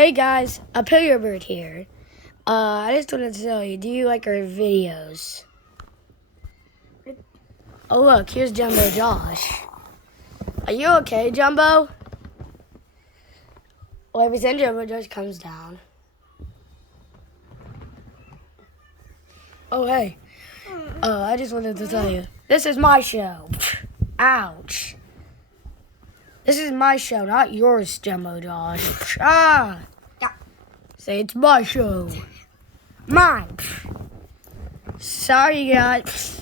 Hey guys, Bird here. I just wanted to tell you, do you like our videos? Oh look, here's Jumbo Josh. Are you okay, Jumbo? Well, every time Jumbo Josh comes down. Oh hey, I just wanted to tell you, this is my show. Ouch. This is my show, not yours, Jumbo Josh. Ah! Say it's my show. Mine. Sorry, guys.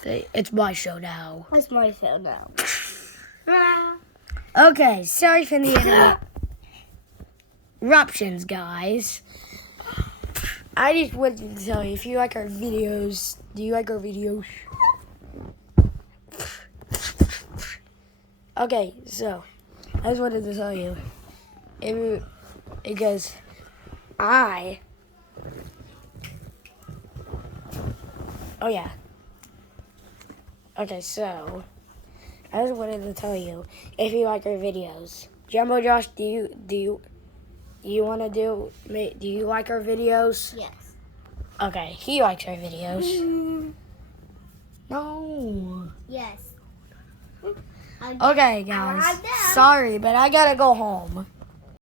Say it's my show now. It's my show now. Okay, sorry for the interruptions, guys. I just wanted to tell you, if you like our videos, do you like our videos? Okay, so I just wanted to tell you, because oh yeah. Okay, so I just wanted to tell you, if you like our videos, Jumbo Josh, do you want to do you like our videos? Yes. Okay, he likes our videos. No. Yes. Okay, guys. Sorry, but I gotta go home.